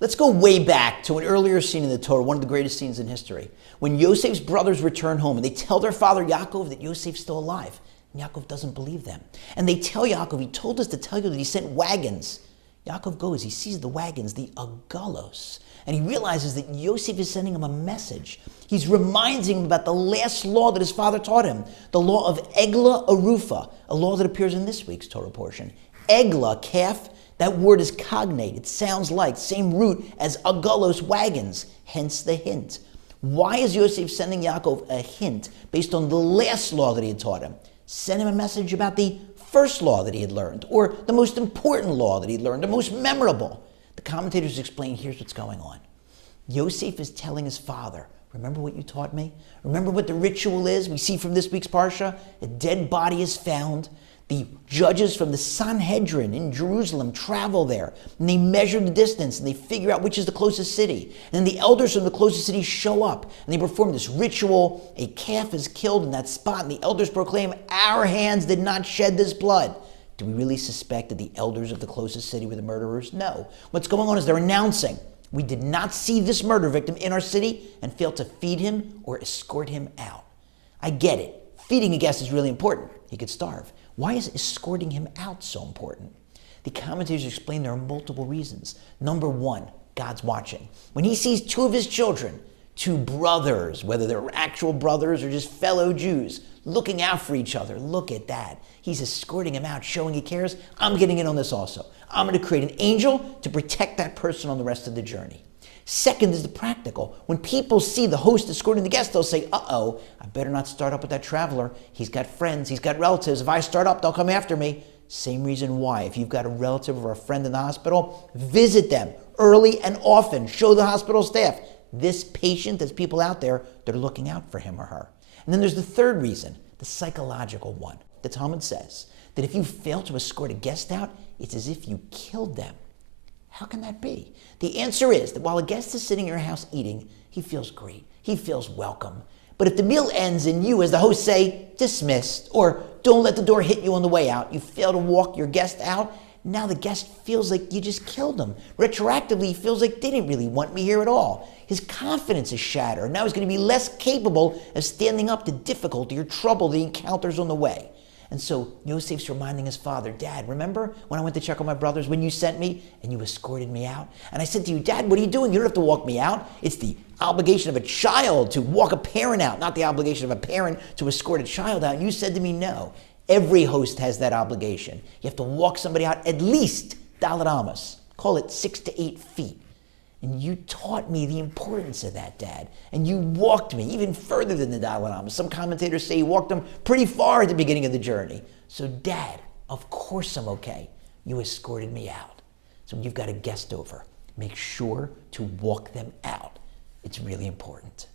Let's go way back to an earlier scene in the Torah, one of the greatest scenes in history. When Yosef's brothers return home and they tell their father Yaakov that Yosef's still alive. And Yaakov doesn't believe them. And they tell Yaakov, he told us to tell you that he sent wagons. Yaakov goes, he sees the wagons, the agalos, and he realizes that Yosef is sending him a message. He's reminding him about the last law that his father taught him, the law of Egla Arufa, a law that appears in this week's Torah portion. Egla, calf, that word is cognate. It sounds like, same root as agalos, wagons, hence the hint. Why is Yosef sending Yaakov a hint based on the last law that he had taught him? Send him a message about the first law that he had learned, or the most important law that he learned, the most memorable. The commentators explain, here's what's going on. Yosef is telling his father, remember what you taught me? Remember what the ritual is? We see from this week's Parsha, a dead body is found. The judges from the Sanhedrin in Jerusalem travel there, and they measure the distance, and they figure out which is the closest city. And then the elders from the closest city show up, and they perform this ritual. A calf is killed in that spot, and the elders proclaim, our hands did not shed this blood. Do we really suspect that the elders of the closest city were the murderers? No. What's going on is they're announcing, we did not see this murder victim in our city and failed to feed him or escort him out. I get it. Feeding a guest is really important. He could starve. Why is escorting him out so important? The commentators explain there are multiple reasons. Number one, God's watching. When he sees two of his children, two brothers, whether they're actual brothers or just fellow Jews, looking out for each other, look at that. He's escorting him out, showing he cares. I'm getting in on this also. I'm going to create an angel to protect that person on the rest of the journey. Second is the practical. When people see the host escorting the guest, they'll say, uh-oh, I better not start up with that traveler. He's got friends, he's got relatives. If I start up, they'll come after me. Same reason why. If you've got a relative or a friend in the hospital, visit them early and often. Show the hospital staff, this patient, there's people out there, they're looking out for him or her. And then there's the third reason, the psychological one. The Talmud says that if you fail to escort a guest out, it's as if you killed them. How can that be? The answer is that while a guest is sitting in your house eating, he feels great. He feels welcome. But if the meal ends and you, as the host, say, dismissed, or don't let the door hit you on the way out, you fail to walk your guest out, now the guest feels like you just killed him. Retroactively, he feels like they didn't really want me here at all. His confidence is shattered. Now he's going to be less capable of standing up to difficulty or trouble that he encounters on the way. And so Yosef's reminding his father, Dad, remember when I went to check on my brothers, when you sent me and you escorted me out? And I said to you, Dad, what are you doing? You don't have to walk me out. It's the obligation of a child to walk a parent out, not the obligation of a parent to escort a child out. And you said to me, no. Every host has that obligation. You have to walk somebody out at least Dalet Amos. Call it 6 to 8 feet. And you taught me the importance of that, Dad. And you walked me even further than the Dalet Amos. Some commentators say you walked them pretty far at the beginning of the journey. So, Dad, of course I'm okay. You escorted me out. So when you've got a guest over, make sure to walk them out. It's really important.